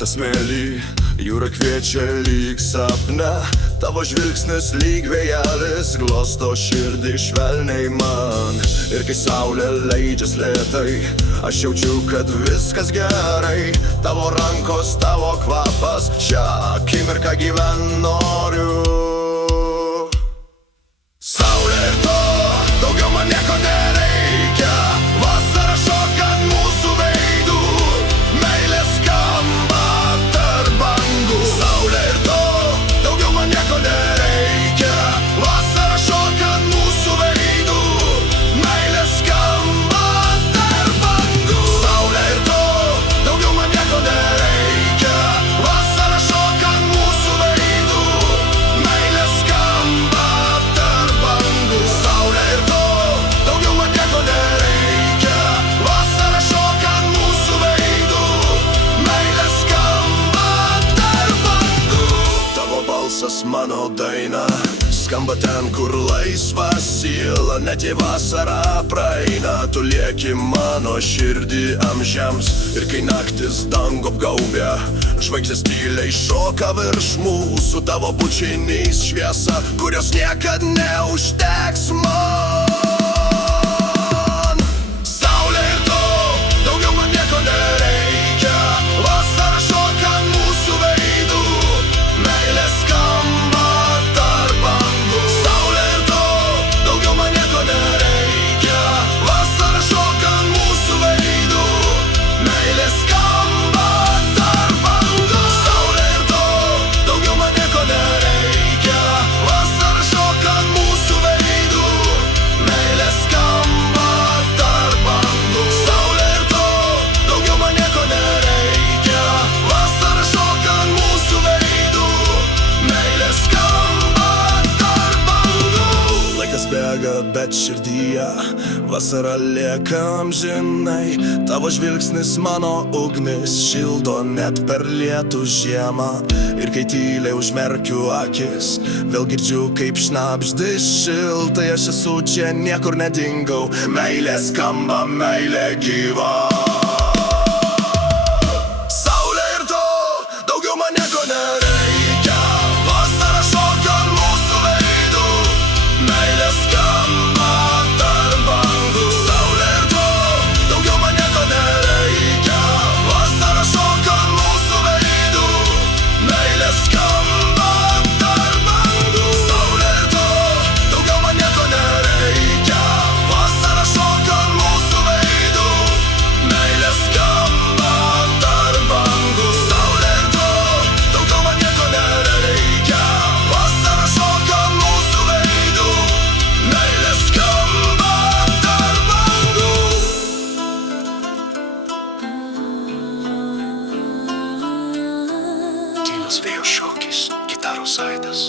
karštą smėlį, jūra kviečia lyg sapne. Tavo žvilgsnis lyg vėjelis glosto širdį švelniai man. Ir kai saulė leidžias lėtai, aš jaučiu, kad viskas gerai. Tavo rankos, tavo kvapas, šią akimirką gyvent noriu. Saulė ir to, daugiau man nieko nereikia. Vasara šoka ant mūsų veidų, meilė skamba tarp bangų. Saulė ir to, daugiau man nieko nereikia. Vasara šoka ant mūsų veidų, meilė skamba tarp bangų. Saulė ir to, daugiau man nieko nereikia. Vasara šoka ant mūsų veidų, meilė skamba tarp bangų. Saulė ir to, daugiau man nieko nereikia. Vasara šoka ant mūsų veidų, meilė skamba tarp bangų. Tavo balsas mano daina, skamba ten, kur laisva siela. Net jei vasara praeina, tu lieki mano širdį amžiams. Ir kai naktis dangų apgaubia, žvaigždės tyliai šoka virš mūsų. Tavo bučinys šviesa, kurios niekad neužteks man. Saulė ir to, daugiau man nieko nereikia. Vasara šoka ant mūsų veidų, meilė skamba tarp bangų. Saulė ir to, daugiau man nieko nereikia. Vasara šoka ant mūsų veidų, meilė skamba tarp bangų. Saulė ir to, daugiau man nieko nereikia. Vasara šoka ant mūsų veidų, meilė skamba tarp bangų. Saulė ir to, daugiau man nieko nereikia. Vasara šoka ant mūsų veidų, meilė skamba tarp bangų. Laikas bėga, bet širdyje vasara lieka amžinai. Tavo žvilgsnis mano ugnis šildo net per lietų žiemą. Ir kai tyliai užmerkiu akis, vėl girdžiu kaip šnabždi šiltai. Aš esu čia, niekur nedingau, meilė skamba, meilė gyva. Saulė ir to, daugiau man nieko nereikia. Vasara šoka ant mūsų veidų, meilė skamba tarp bangų. Saulė ir to, daugiau man nieko nereikia. Vasara šoka ant mūsų veidų, meilė skamba tarp bangų. Saulė ir to, daugiau man nieko nereikia. Vasara šoka ant mūsų veidų, meilė skamba tarp bangų. Saulė ir to, daugiau man nieko nereikia. Vasara šoka ant mūsų veidų, meilė skamba tarp bangų. Tylos vėjo šokis, gitaros aidas.